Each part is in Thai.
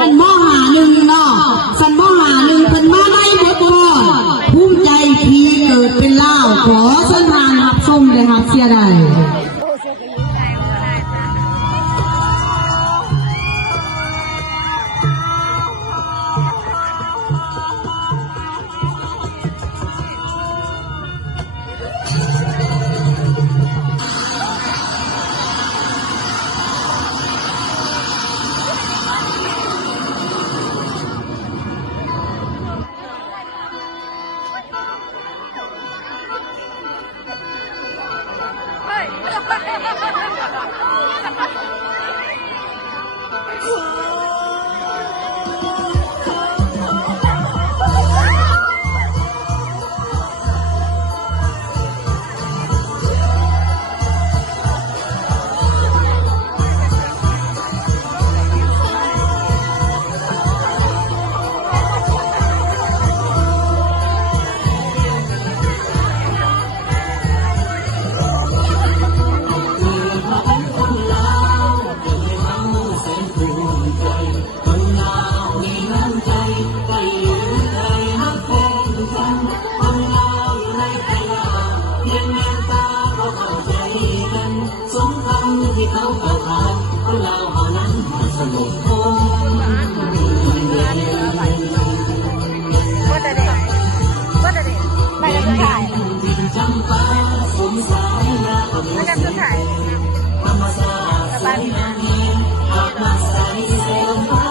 อันม่อหาหนึ่งเนาะสันม่อหาหนึ่งเป็นมาได้หมดก่อนภูมิใจที่เกิดเป็นเล่าขอเส้นทางรับชมเลยครับเสียดายที่เขาเก่าขานคนเราหอนั้นสนุกคงว่าแต่เด็กไม่ได้ถ่ายจำปาผมสายนาไม่ได้ถ่ายธรรมศาสตร์สายนานี้ออกมาใส่เซลล์ฟ้า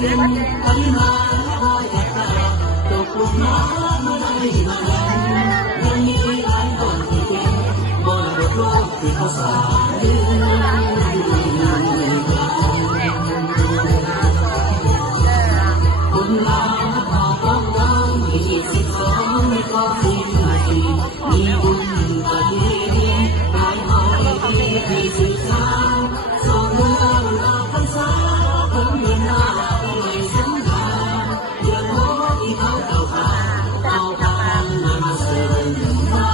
ดินปริมาณลอยแตกต่างตกลุกน้ำไม่ได้มาแล้วยังมีหลายคนที่เป็นบนรถโลกที่เขาสายมีบุญปฏิกายหอยที่สื่อสารส่งเรื่องราวพรรษาคนเดินหน้าไม่สัญญาเรื่องโลกที่เขาเก่าขานเอาทางมาเสริมมา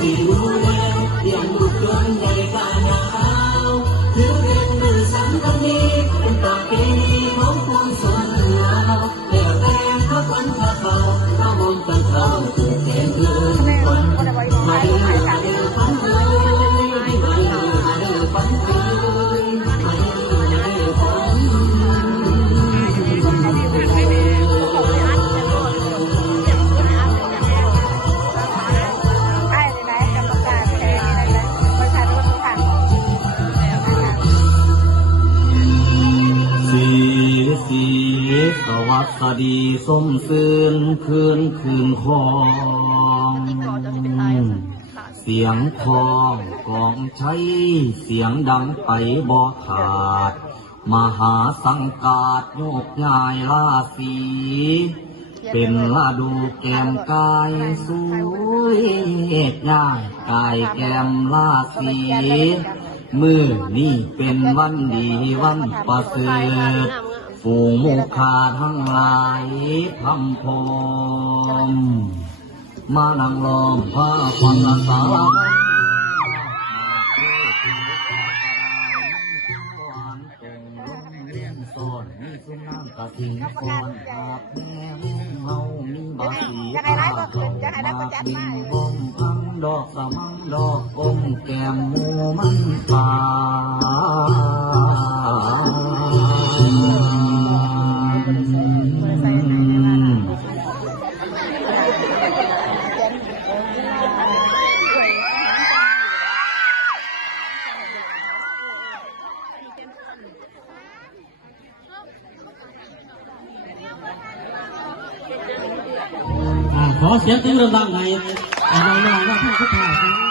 ที่รู้แล้วยังบุกย้อนใด ปีของคนส่วนเหนือแล้วแต่เขาคนเขาเขามองกันเขาถึงเต็มเลย แม่คนจะไปบอก มา ให้ เด้อ ขายกัน มาเด้อฟันเอ้ยมาเด้อมาเด้อฟันเอ้ยมาเด้อมาเด้อฟัน ไอ้ไหนกรรมการแพ้อะไรนะประชาชนผ่าน สีสวัสดีสมซื่นคืนคองเสียงคองกองใช้เสียงดังไปบ่ขาด มหาสังกาดโยกง่ายลาสี เป็นลาดูแก้มกายสวยง่ายกายแก้มลาสี มือนี่เป็นวันดีวันประเสริฐฝูงหมูขาทั้งหลายพำพรมมานั่งล้อมผ้าควันละสาวมีสุน้ำกระถิ่งก่อนอาบแม่เฮามีบาสี จะให้ร้ายก็ขึ้นจะให้ร้ายก็จัด ดิ มาน บงพังดอกสะมังดอกอมแก้มหมูมันปลา ขอเสียงตื้อดังๆให้น้องๆว่าท่านผู้ชาย